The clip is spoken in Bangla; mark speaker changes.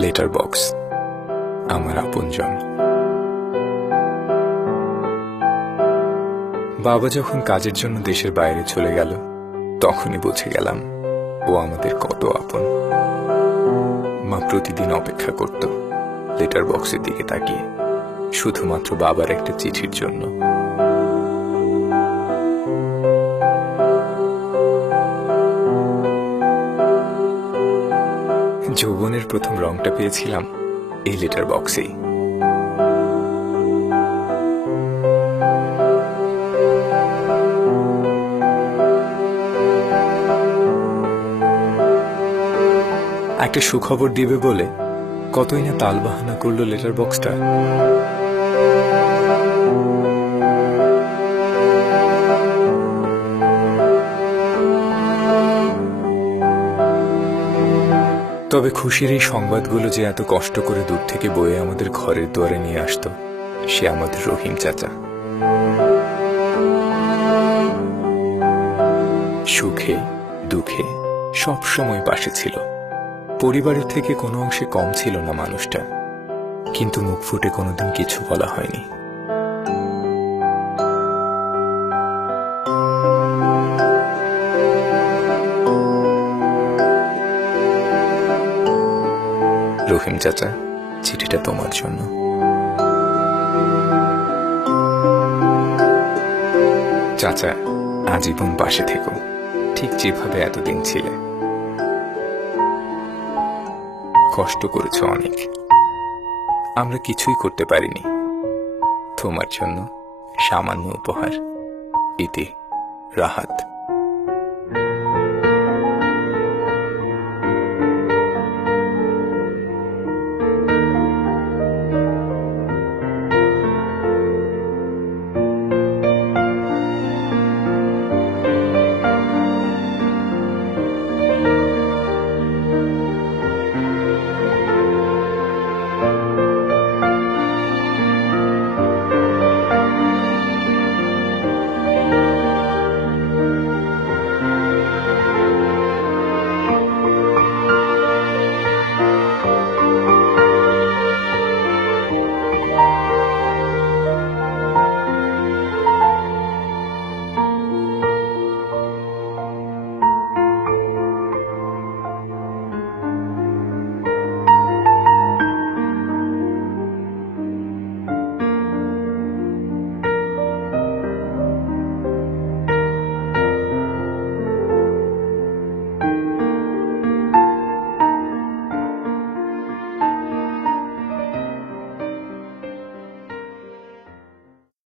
Speaker 1: লেটার বক্স আমার আপনজন। বাবা যখন কাজের জন্য দেশের বাইরে চলে গেল, তখনই বুঝে গেলাম, ও আমাদের কত আপন। মা প্রতিদিন অপেক্ষা করত লেটার বক্সের দিকে তাকিয়ে, শুধুমাত্র বাবার একটা চিঠির জন্য। যৌবনের প্রথম রংটা পেয়েছিলাম এই লেটার বক্সেই একটা সুখবর দিবে বলে কতই না তাল বাহানা করল লেটার বক্সটা তবে খুশির এই সংবাদগুলো যে এত কষ্ট করে দূর থেকে বয়ে আমাদের ঘরের দুয়ারে নিয়ে আসতো, সে আমাদের রহিম চাচা। সুখে, দুঃখে সব সময় পাশে ছিল। পরিবারের থেকে কোনো অংশে কম ছিল না মানুষটা। কিন্তু মুখ ফুটে কোনোদিন কিছু বলা হয়নি। রহিম চাচা, চিঠিটা তোমার জন্য। চাচা, আজীবন পাশে থেকো। ঠিক যেভাবে এতদিন ছিলে। কষ্ট করেছ অনেক। আমরা কিছুই করতে পারিনি। তোমার জন্য সামান্য উপহার ইতি রাহাত।